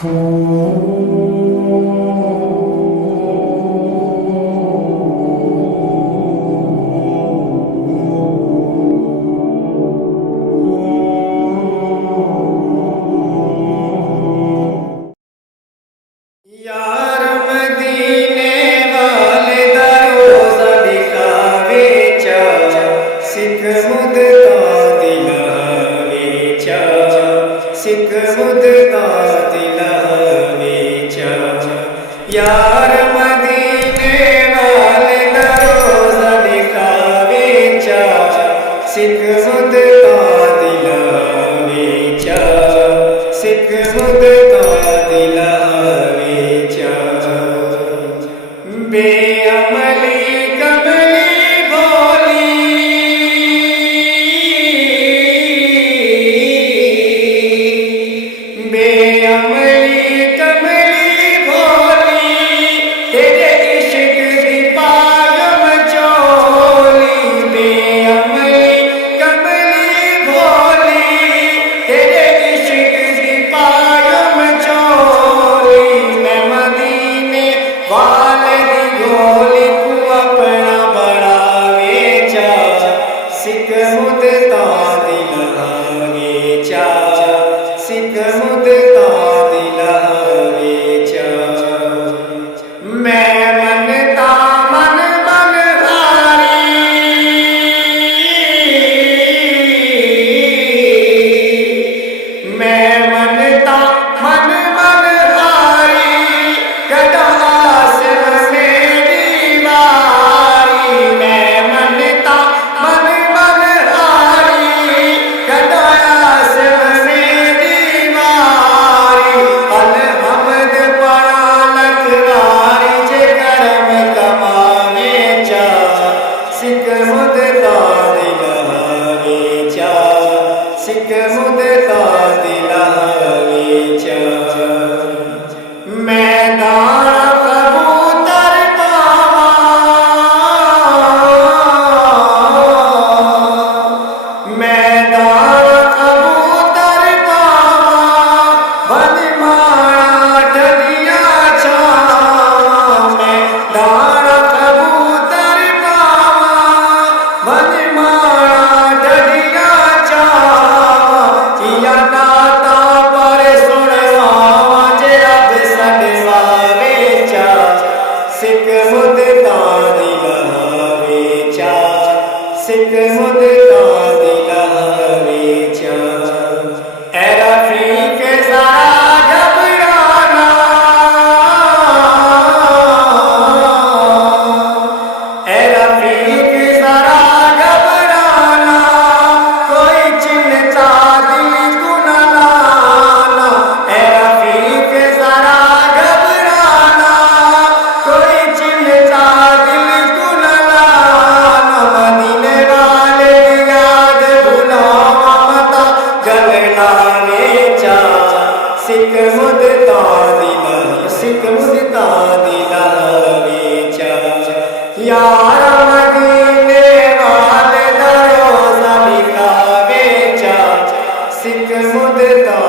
यार मदीने वाले दा रोज़ा दिखावे चा, सिख मुद का दिलावे चा, सिख मुद का दिलावे चा। यार मदीने वाले दा रोज़ा दिखावे चा, सिख मुद का दिलावे चा, सिख मुद का दिलावे चा। बेअमली कमली बोली, बेअमली कमली बोली, तेरे इश्क दी पागम चोली। बेअमली कमली बोली, तेरे इश्क दी पागम चोली। मैं मदीने वाले दी गोली को अपना बढ़ावे चा, सिख मुद का दिलावे चा, सिख मुद का दिलावे चा। मैं मनता मन मन हारी, मैं मनता मन मन हारी, कदा आसम में दीवारी। मैं मनता मन मन हारी, कदा आसम में दीवारी। अलहमद पड़ा लखवारी, जे करम कमावे चा, सिख मुद का दिलावे चा, सिख मुद का दिलावे चा। मैं दाना कबूतर पावा, मैं दाना कबूतर पावा, बदमाना ढलिया छावा। मैं दाना कबूतर पावा, बदमाना ढलिया छावा। किया नाता पर सुनवावा, जे रब सदवावे चा, सिख मुद का दिलावे चा, सिख मुद का दिलावे चा। ऐ रफ़ीक ज़रा घबराना, ऐ रफ़ीक ज़रा घबराना, कोई चिंता दिल को न लाना। ऐ रफ़ीक ज़रा घबराना, कोई चिंता दिल को न लाना। मदीने वाले याद भुलावा मता, गलनावे चा, सिख मुद का दिला, सिख मुद का दिलावे चा। यार मदीने वाले दा रोज़ा दिखावे चा, सिख मुद का